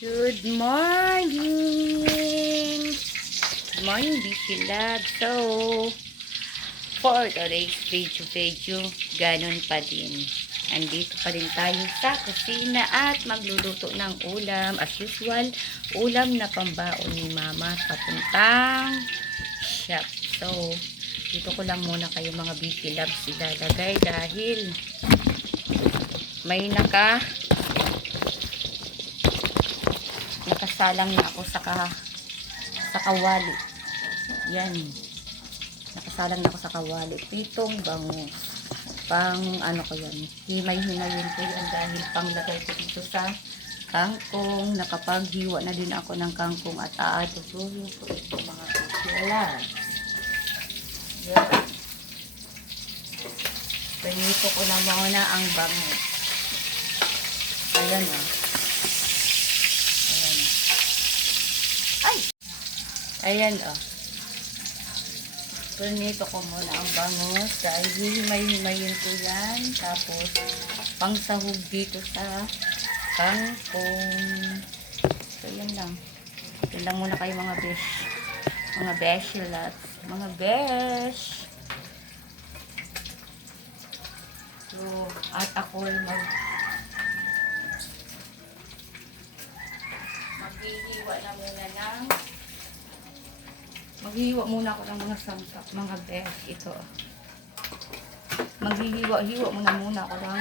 Good morning! Good morning, Bishi Lab. So, for today's video, ganun pa din. Andito pa din tayo sa kusina at magluluto ng ulam. As usual, ulam na pambaon ni Mama papuntang shop. So, dito ko lang muna kayo mga Bishi Labs ilalagay dahil may nakasalang na ako sa kawali. Yan. Nakasalang na ako sa kawali. Pitong bangus. Pang ano ko yan. Himay-himayin ko yan dahil panglagay ko dito sa kangkong. Nakapaghiwa na din ako ng kangkong at aatutuhin ko ito mga kutsila. Yan. Pinito ko na muna ang bangus. Ayan o. Ayan o. Pinito ko muna ang bangus dahil hihimay-himayin ko yan. Tapos, pangsahog dito sa kangkong. So, yan lang. Yan lang muna kayo mga besh. Mga beshilat. Mga besh. So, at ako maghihiwa na muna ng maghihiwa muna ako ng mga sangkap, mga besh. Ito. Maghihiwa-hiwa muna ako ng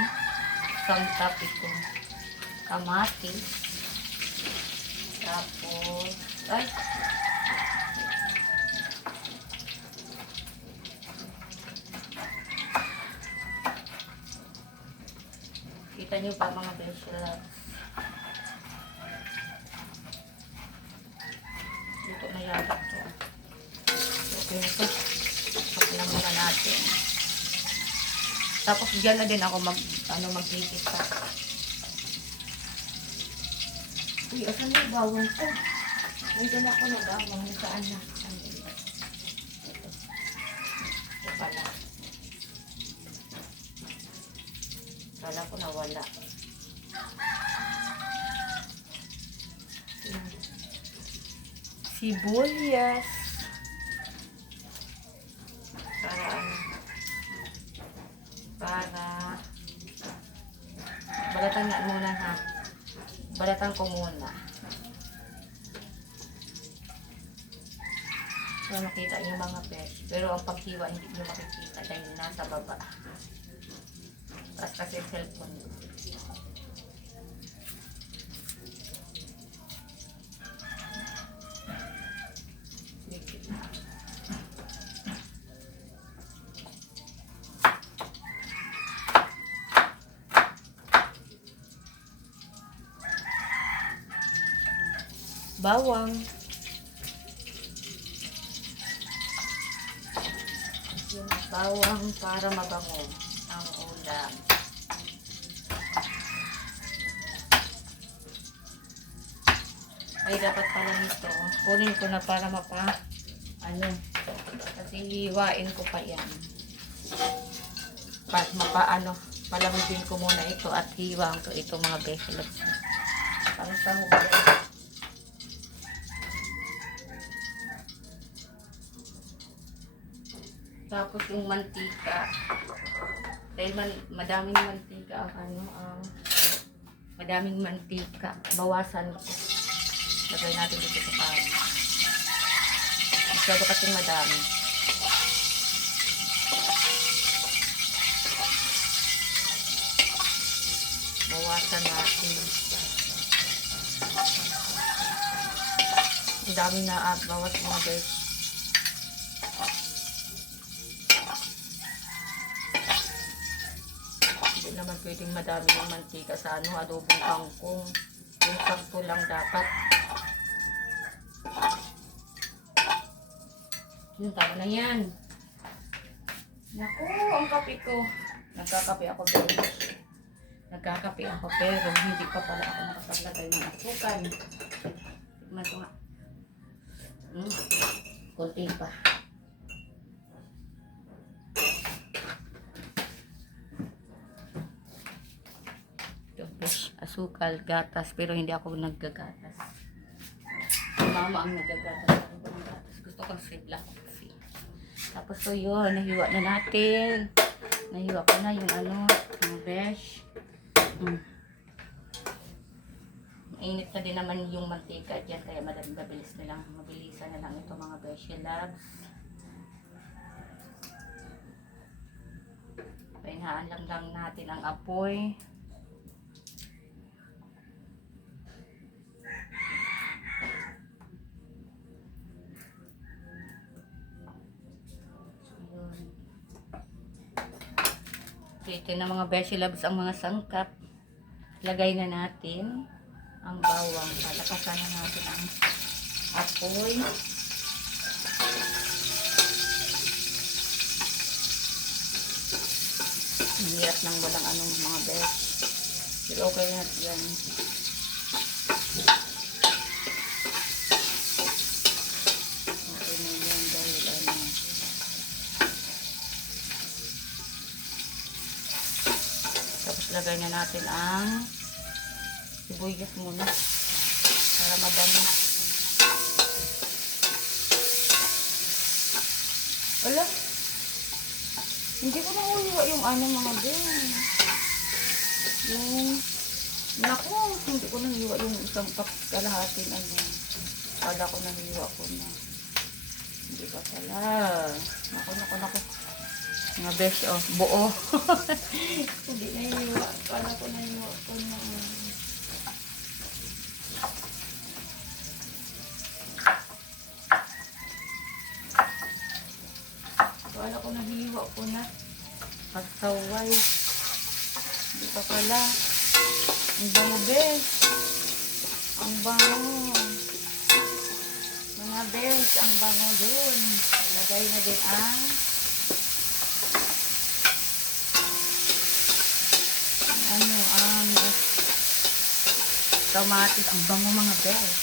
sangkap ito. Kamatis. Tapos, ay! Kita nyo pa mga besh. Dito na yata ito. Okay, ito. Pakailan muna natin. Tapos dyan na din ako magkikita. Uy, asan na yung bawang ko? May dala ko na bawang. Saan na? Ito. Ito pala. Kala ko nawala. Sibuyas. Para balatan nga muna ha. Balatan ko muna. Para makita yung mga fish. Pero ang paghiwa hindi nyo makikita dahil nasa baba. Tapos kasi cellphone. Bawang. Yung bawang para mabango ang ulam. Ay, dapat pala nito. Kunin ko na para kasi hiwain ko pa yan. Palamigin ko muna ito at hiwaan ko ito mga vegetables. Para sa mukha. Tapos yung mantika. Dahil madaming mantika madaming mantika. Bawasan ko. Lagay natin dito sa pan. Masyado kasing madami. Bawasan natin. Ang dami na bawas mga guys. Hindi naman pwedeng madami ng mantika sa adobong kangkong. Yung sakto lang dapat. Yung tama na yan. Naku, ang kape ko. Nagkakape ako pero hindi pa pala ako nakapaglagay ng asukan. Tignan ko nga. Kunti pa. asukal, gatas, pero hindi ako naggagatas. Si mama ang naggagatas. Ako ba ng gatas? Gusto ko si black coffee. Tapos so yun, nahiwa na natin. Nahiwa ko na yung ano, mga besh. Mainit na din naman yung mantika dyan, kaya mabilisan na lang ito mga besh loves. Pahinaan lang natin ang apoy. So, ito na mga beshi loves ang mga sangkap. Lagay na natin ang bawang. Palakasan na natin ang apoy. Hirap ng walang anong mga besh. Pero okay na yan. Okay na yan dahil ano. Tapos lagay na natin ang sibuyas muna para madami. Wala. Hindi ko nakuha yung ano mga din. Naku, hindi ko nahiwa yung isang kalahating ano. Kala ko nahiwa ko na. Hindi pa pala. Naku. Mga besh, oh, buo. Hindi nahiwa. Kala ko nahiwa ko na. Kala ko nahiwa ko na. Pagsaway. Hindi pa pala. Ang bango, besh. Ang bango. Mga besh, ang bango dun. Lagay na din ang kamatis. Ang bango mga besh.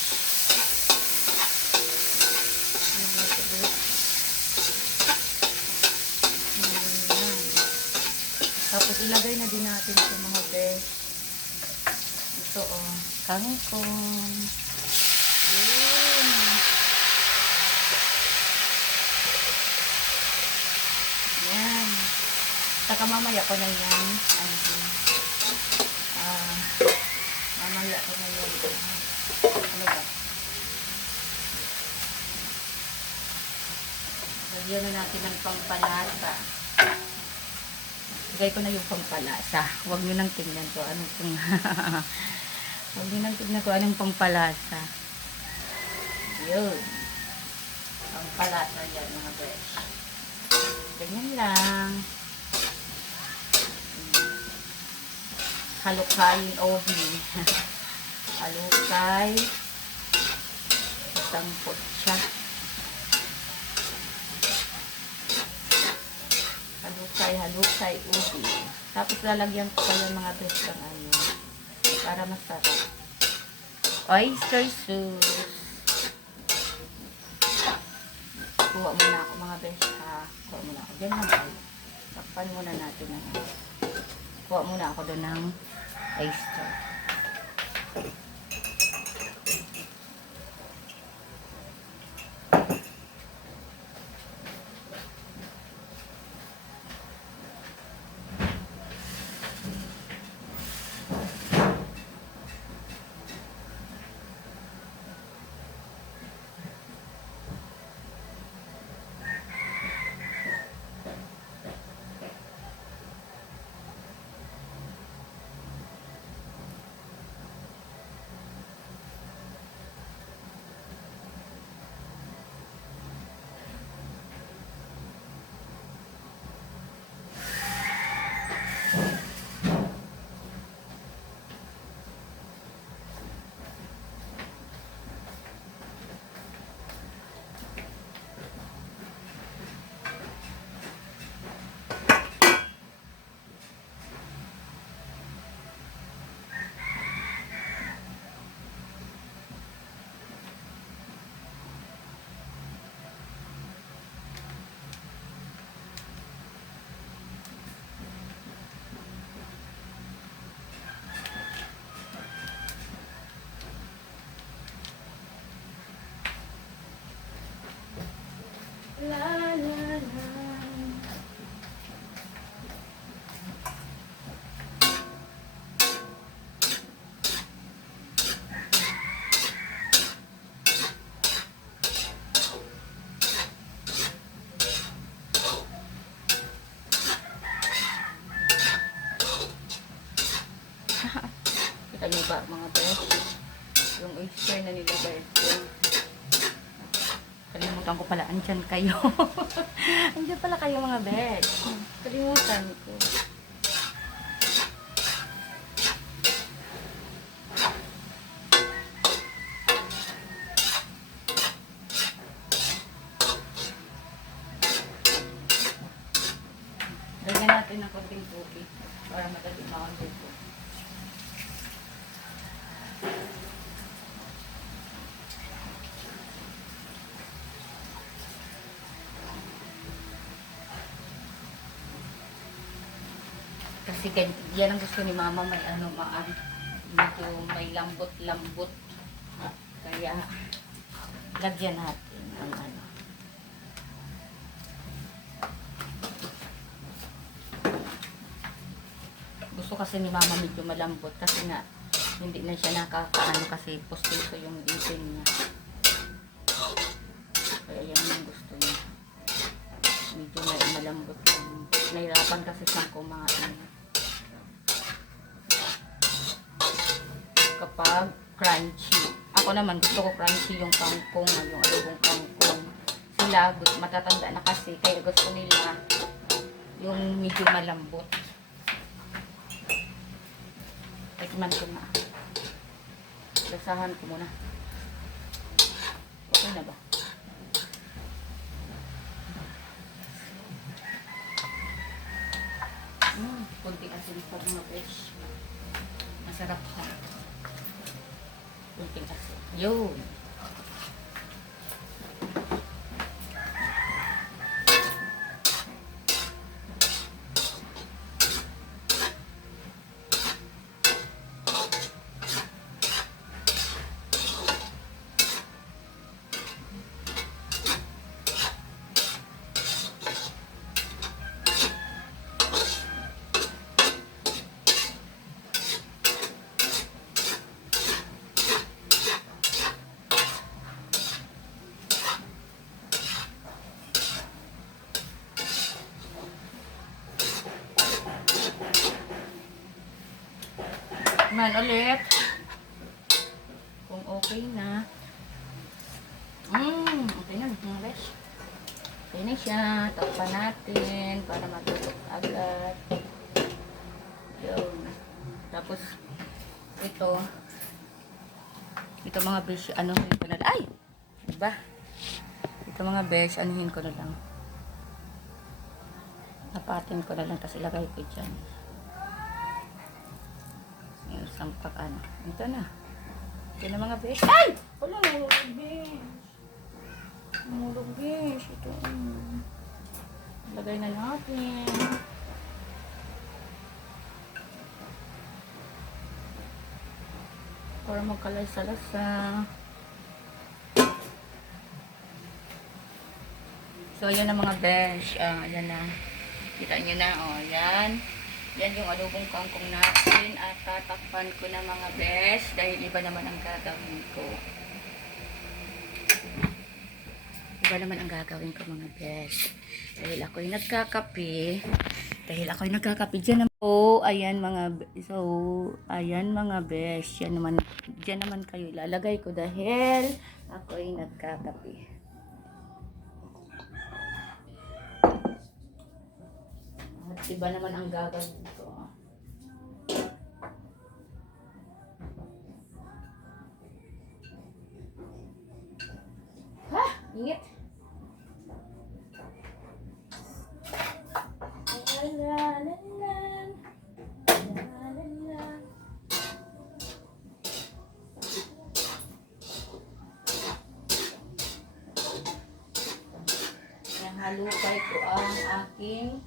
Tapos ilagay na din natin sa mga besh. Ito oh, kangkong. Yun. Yan. Saka mamaya ko na yan. Mamaya ko na yan. Ano ba? Lagyan na natin ng pampalasa. Lagay ko na yung pampalasa. Huwag nyo nang tingnan ko anong huwag nyo nang tingnan ko anong pampalasa. Yun. Pampalasa yan mga besh. Ganyan lang. Halukayin oven. Halukay. Tampot siya. Halukay ubi. Tapos lalagyan ko pa yung mga besh ng ano para masarap. Oyster sauce. Kuha muna ako mga besh ha. Kuha muna ako. Diyan lang tayo. Takpan muna natin ang kuha muna ako doon ng oyster. La la la. Kita niyo ba mga bes? Yung oyster na nilagay ko. Kalimutan ko pala, andyan kayo. Andyan pala kayo mga bes. Kalimutan ko. Lagyan natin ng konting tubig para madali makondit ko. Kasi yan ang gusto ni mama, may ano, medyo may lambot-lambot. Kaya, lagyan natin ang ano. Gusto kasi ni mama medyo malambot kasi nga, hindi na siya nakakaano kasi postiso yung ipin niya. Kaya yan yung gusto niya. Medyo malambot lang. Nahirapan kasi siyang kumain. Kapag crunchy. Ako naman gusto ko crunchy yung kangkong, yung adobong kangkong. Sila matatanda na kasi kaya gusto nila yung medyo malambot. Tikman ko na. Lasahan ko muna. Okay na ba? Kunting asin pa mga fresh. Masarap siya. Kunting asin. Yun. Man ulit. Kung okay na. Okay na mga guys. Okay na siya. Takpan natin para matutok agad. Yun. Tapos ito mga besh, anuhin ko na lang. Ay! Diba? Ito mga besh, anuhin ko na lang. Tapatin ko na lang tapos ilagay ko dyan. Yung sampak ano. Ito na. Ito na mga besh. Ay! Wala, nahulog besh. Nahulog besh. Ito. Lagay na natin. Para magkalay sa lasa. So, ayan na mga besh. Ayan na. Kita nyo na. O, ayan. Yan yung adobong kangkong natin at tatakpan ko na mga besh dahil iba naman ang gagawin ko. Iba naman ang gagawin ko mga besh. Dahil ako'y nagkakape. Diyan naman. So, ayan mga besh. Diyan naman kayo ilalagay ko dahil ako'y nagkakape. At iba naman ang gagawin ko. Ha? Ingit. Halukay ko ang aking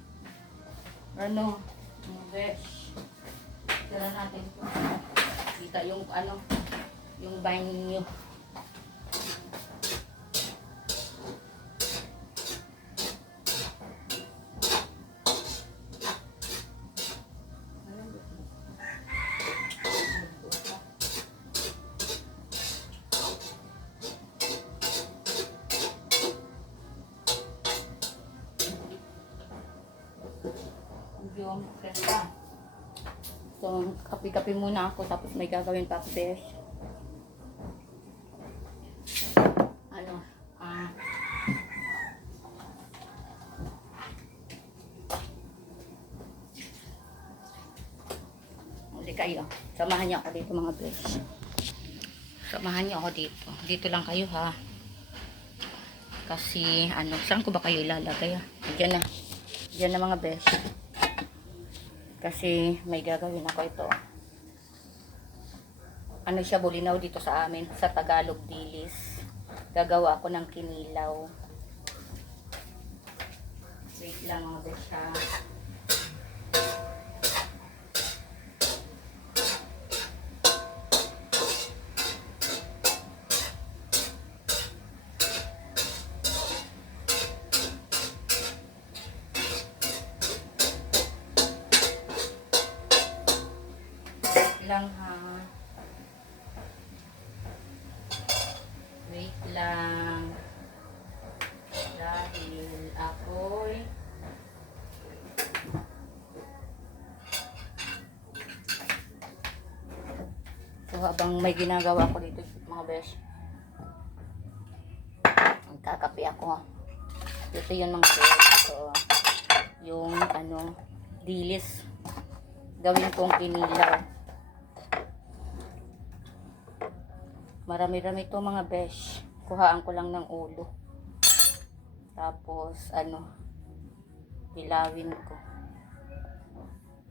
mga besh. Tira natin ito. Kita yung yung banyo. medyo stress pa. So, kape-kape muna ako tapos may gagawin pa ako, besh. Ano, uli kayo. Samahan niyo ako dito mga besh. Samahan niyo ako dito. Dito lang kayo ha. Kasi, saan ko ba kayo ilalagay ha? Diyan na. Diyan na mga besh. Kasi may gagawin ako ito. Ano siya, bulinaw dito sa amin, sa Tagalog dilis. Gagawa ako ng kinilaw. Wait lang mga besh ha. Lang ha. Wait lang. Dahil ako'y so habang may ginagawa ko dito mga besh, magkakape ako. Ito yun mga besh. So, yung dilis gawin kong kinilaw. Marami-rami ito mga besh. Kuhaan ko lang ng ulo. Tapos, bilawin ko.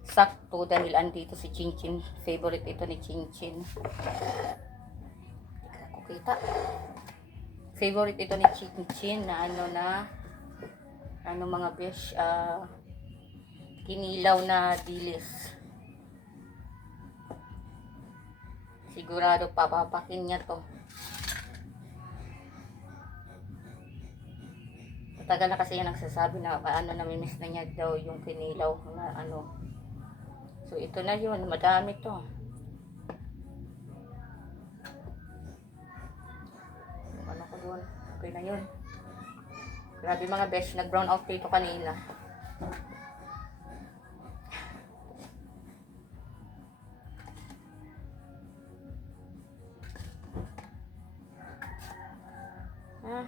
Sakto dahil andito si Chinchin. Favorite ito ni Chinchin. Hindi ko kita. Favorite ito ni Chinchin na mga besh, kinilaw na dilis. Sigurado papapakin niya to. Matagal na kasi yan nagsasabi na namimiss na niya daw yung kinilaw na So ito na yun, madami to. Yung ko doon, okay na yun. Grabe mga besh, nag brown out dito kanina.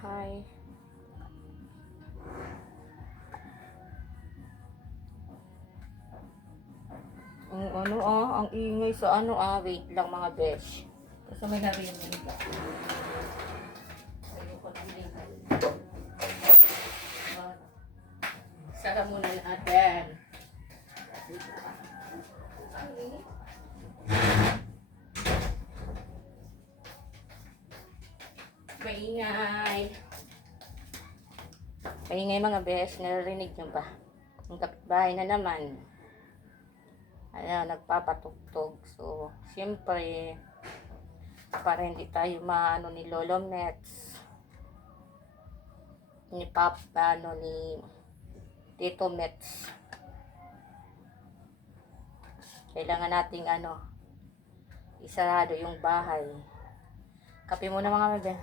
Hi. Ang ingay sa wait lang mga besh. Kasi may narinig ka. Ayoko ng ingay. Sara muna natin. Maingay. Maingay mga besh, narinig nyo ba? Ang kapitbahay na naman. Nagpapatugtog. So, siyempre, para hindi tayo ni Lolo Mets, ni ni Tito Mets. Kailangan nating isarado yung bahay. Kape muna mga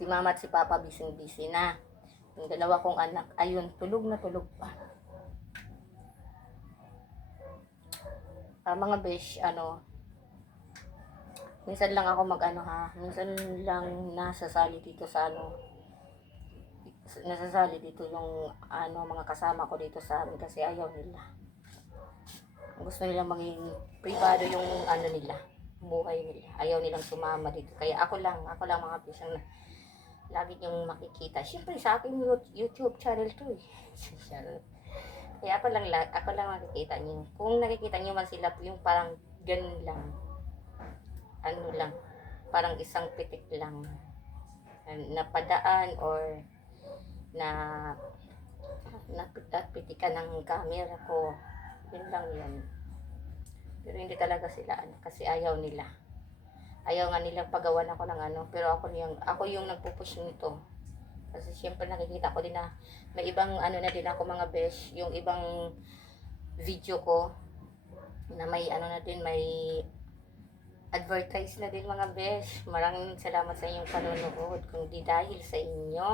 si mama at si papa busy na. Yung dalawa kong anak, ayun, tulog na tulog pa. Mga besh, minsan lang ako minsan lang nasasali dito sa nasasali dito yung mga kasama ko dito sa amin kasi ayaw nila. Gusto nila maging privado yung nila, buhay nila. Ayaw nilang sumama dito. Kaya ako lang mga besh ang lagi niyong makikita. Siyempre sa akin YouTube channel to eh. Kaya ako lang makikita niyo. Kung nakikita niyo man sila yung parang ganun lang. Parang isang pitik lang. Napadaan or napitikan ng camera ko. Yun lang yun. Pero hindi talaga sila kasi ayaw nila. Ayaw nga nilang pagawan ako ng pero ako yung nagpupush nito. Kasi siyempre nakikita ko din na may ibang na din ako mga besh, yung ibang video ko na may na din, may advertise na din mga besh. Maraming salamat sa inyong panonood. Kung di dahil sa inyo,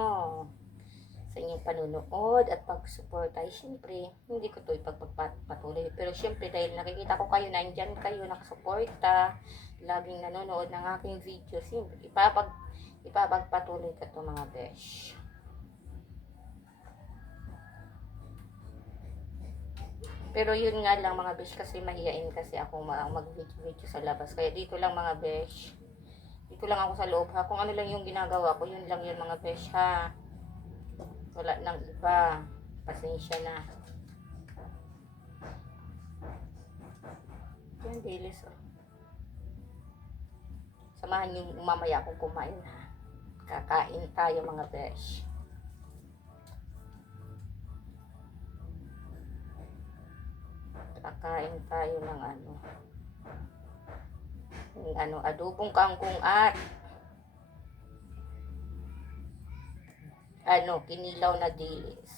sa sa inyong panunood at pag-suporta. Ay, syempre, hindi ko to ipagpatuloy. Pero syempre, dahil nakikita ko kayo, nandyan kayo, nakasuporta, laging nanonood ng aking videos, ipapagpatuloy ka to mga besh. Pero yun nga lang mga besh, kasi mahihain kasi ako mag-video sa labas. Kaya dito lang mga besh. Dito lang ako sa loob ha. Kung ano lang yung ginagawa ko, yun lang yun mga besh ha. Wala nang iba. Pasensya na. Yan, dilis oh. Samahan niyo mamaya akong kumain ha. Kakain tayo mga besh. Kakain tayo ng adobong kangkong at kinilaw na dilis.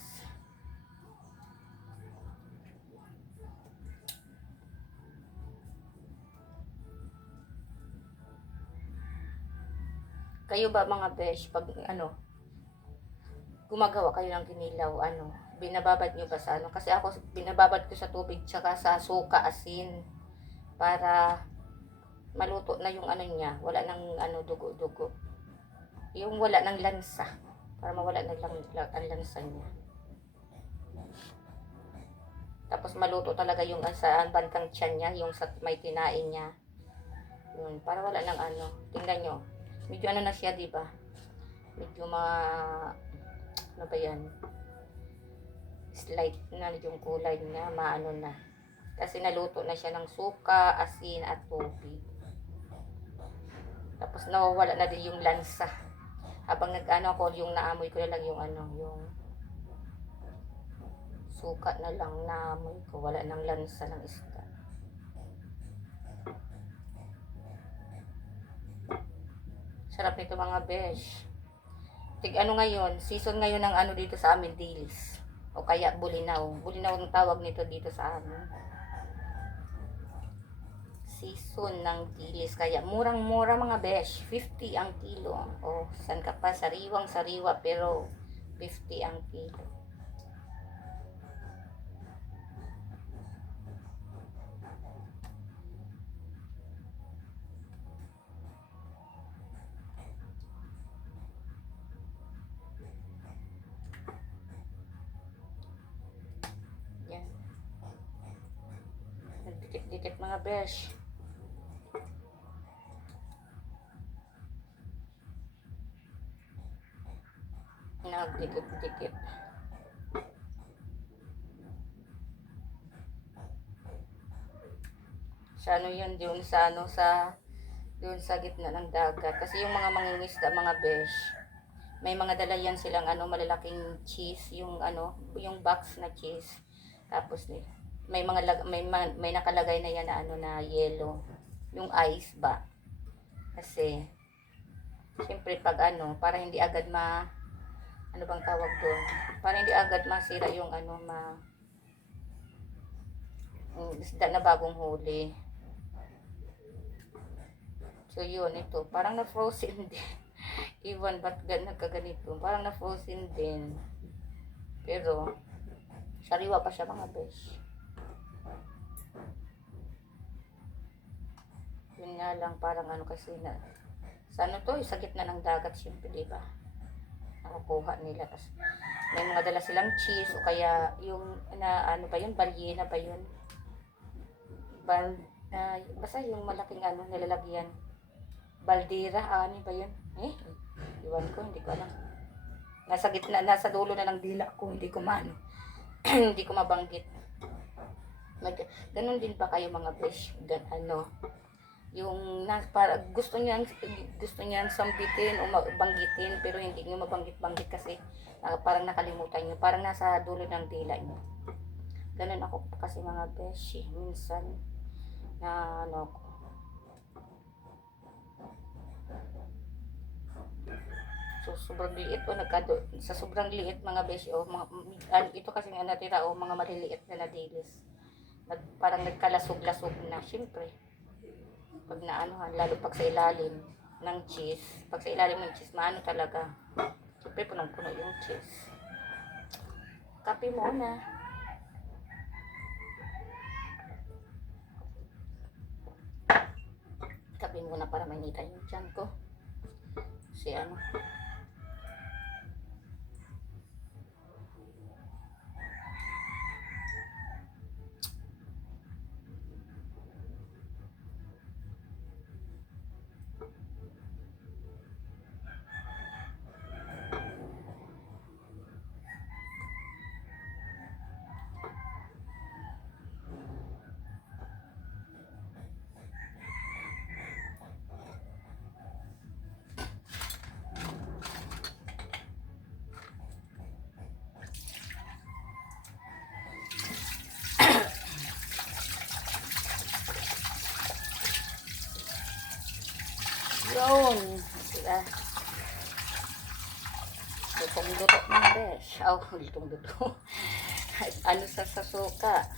Kayo ba mga besh, pag gumagawa kayo ng kinilaw, binababad nyo ba sa kasi ako binababad ko sa tubig tsaka sa suka, asin, para maluto na yung niya, wala nang dugo-dugo, yung wala nang lansa, para mawala na lang ang lansa niya. Tapos maluto talaga yung sa bantang tiyan niya, yung sa may tinain niya, yun, para wala nang tingnan nyo, medyo na siya, diba, medyo ano ba yan, slight na yung kulay niya, na. Kasi naluto na siya ng suka, asin, at tubig. Tapos nawawala na din yung lansa. Habang ako, yung naamoy ko na lang yung yung suka na lang naamoy ko. Wala nang lansa ng isda. Sarap nito mga besh. Ngayon, season ngayon ng dito sa amin, dilis. O kaya bulinaw. Bulinaw ang tawag nito dito sa amin. Season ng dilis. Kaya murang-mura mga besh. 50 ang kilo. O, san ka pa? Sariwang-sariwa pero 50 ang kilo. Dikit-dikit mga besh. Nagdikit-dikit. Sa yun, doon sa gitna ng dagat. Kasi yung mga mangingisda, mga besh, may mga dala yan silang malalaking cheese, yung yung box na cheese. Tapos may may nakalagay na yan na na yellow, yung ice ba, kasi syempre pag para hindi agad bang tawag doon, para hindi agad masira yung isda na bagong huli. So yun, ito parang na frozen din. Iwan ba't nagkaganito, parang na frozen din, pero sariwa pa siya mga besh. Yun nga lang, parang kasi sa sa gitna ng dagat, syempre, diba, nakukuha nila. Tapos may mga dala silang cheese, o kaya yung ba yun, balyena ba yun, basta yung malaking nilalagyan, baldira, ba yun, iwan ko, hindi ko alam, nasa gitna, nasa dulo na ng dila ko, hindi ko hindi ko mabanggit. Ganun din pa kayo mga besh, yung para gusto niyan sambitin o banggitin, pero hindi niyo mabanggit kasi parang nakalimutan niyo, parang nasa dulo ng dila niyo. Ganun ako kasi mga besh, minsan na so sobrang liit sa sobrang liit mga besh, ito kasi natira mga maliliit na dilis, parang nagkalasog-lasog na, syempre pag lalo pag sa ilalim ng cheese, maano talaga, syempre punong-puno yung cheese. Kape muna. Kape muna para mainita yung tiyan ko. Kasi ano. Yun. Sila. Lutong-luto mga besh. Oh, lutong-luto. Ano sa suka.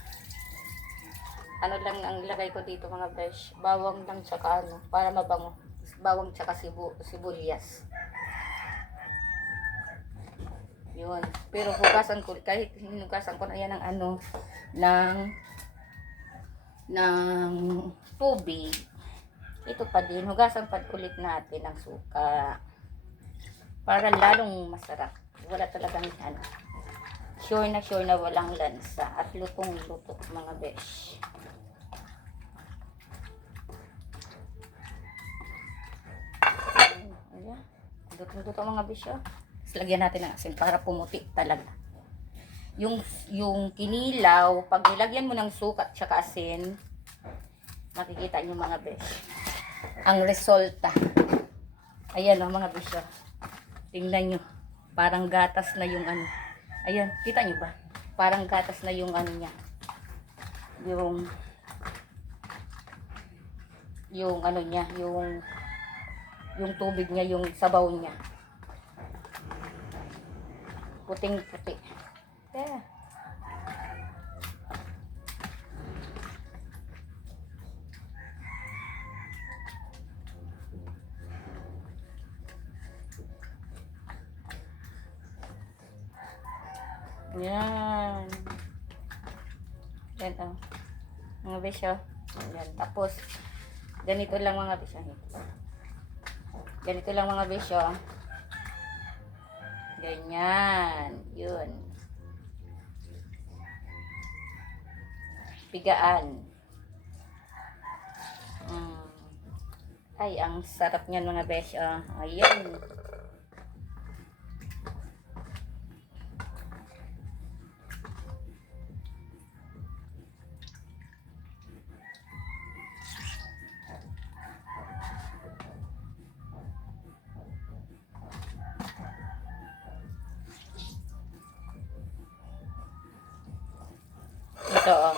Ano lang ang ilagay ko dito mga besh. Bawang lang tsaka ano. Para mabango. Bawang tsaka sibuyas. Yun. Pero hugasan ko. Kahit hinugasan ko na yan ng ano. Ng tubig. Ito pa din, hugasan pa ulit natin ang suka. Para lalong masarap. Wala talagang ano. Sure na walang lansa. At lutong-luto mga besh. Ayan. Lutong-luto mga besh. Oh. Tapos lagyan natin ng asin para pumuti talaga. Yung kinilaw, pag nilagyan mo ng suka at saka asin, makikita nyo mga besh. Ang resulta. Ayan o mga bisyo. Tingnan nyo. Parang gatas na yung ano. Ayan. Kita nyo ba? Parang gatas na yung ano niya. Yung ano niya. Yung tubig niya. Yung sabaw niya. Puting-puti. Yeah. Yan. Yan o. Mga besyo. Yan. Tapos, ganito lang mga besyo. Ganito lang mga besyo. Ganyan. Yun. Pigaan. Ay, ang sarap niyan mga besyo. Ayan. Ito oh.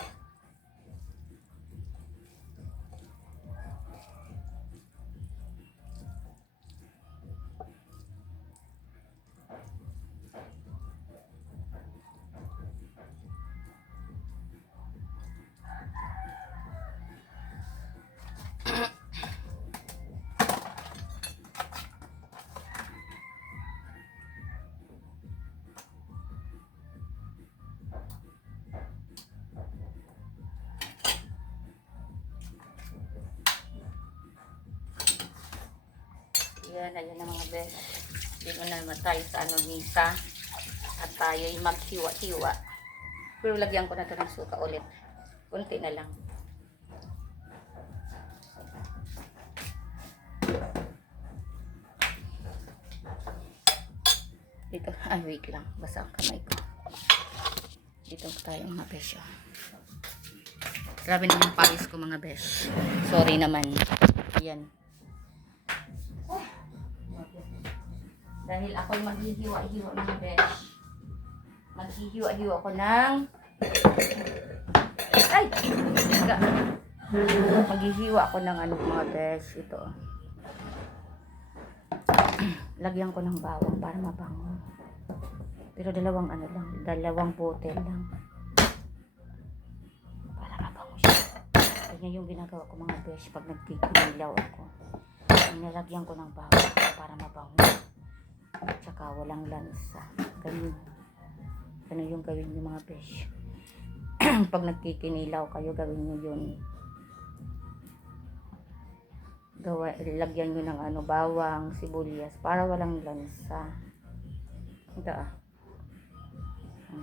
Yan, ayun na mga bes. Dito na naman tayo sa ano, misa. At tayo ay maghiwa-hiwa. Pero lagyan ko na ito ng suka ulit. Kunti na lang. Dito, wait lang. Basa ang kamay ko. Dito tayo mga bes. Grabe naman pawis ko mga bes. Sorry naman. Ayan. Dahil ako'y maghihiwa-hiwa mga besh. Maghihiwa-hiwa ko ng... Ay! Maghihiwa ako ng ano mga besh. Ito. Lagyan ko ng bawang para mabango. Pero dalawang ano lang. Dalawang bote lang. Para mabango siya. Ganyan yung ginagawa ko mga besh pag nagkikinilaw ako. Nilagyan ko ng bawang para mabango. At saka walang lansa. Ganyan. Ano yung gawin nyo mga besh? Pag nagkikinilaw kayo, gawin nyo yun. Lagyan nyo ng bawang, sibuyas, para walang lansa. Ito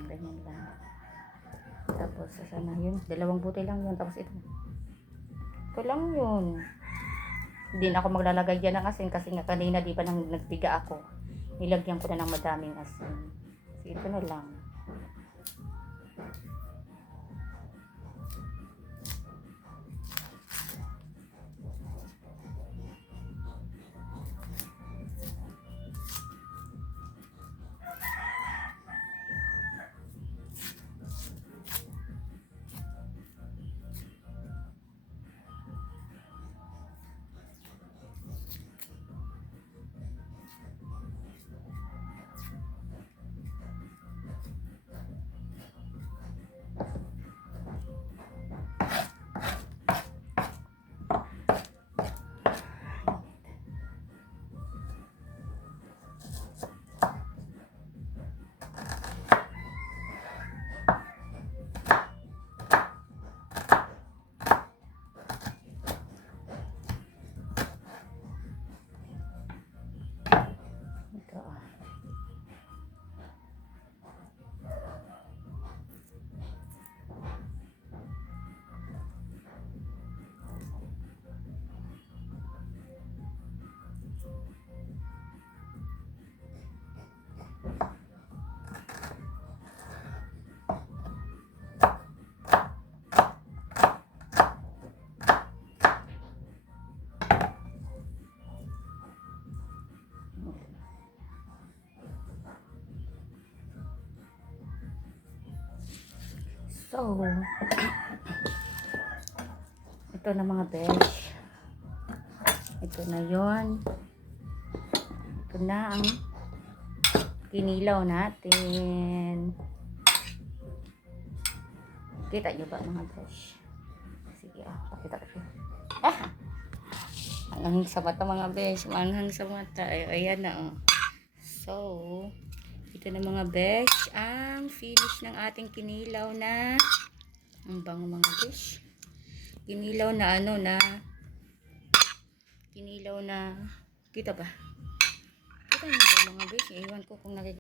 ganyan lang. Tapos, sana yun. 2 buti lang yun. Tapos ito. Ito lang yun. Hindi na ako maglalagay dyan ng asin kasi nga kanina di ba nang nagpiga ako. Nilagyan ko na ng madaming asin. So, ito na lang. Ito So, ito na mga besh. Ito na yon. Ito na ang kinilaw natin. Kita nyo ba mga besh? Sige pakita ko. Manghang sa mata mga besh. Manghang sa mata. Ayan na So, ito na mga besh, ang finish ng ating kinilaw na, ang bango mga besh. Kinilaw na kinilaw na, kita ba? Kita nyo ba mga besh? Iwan ko kung nakikita.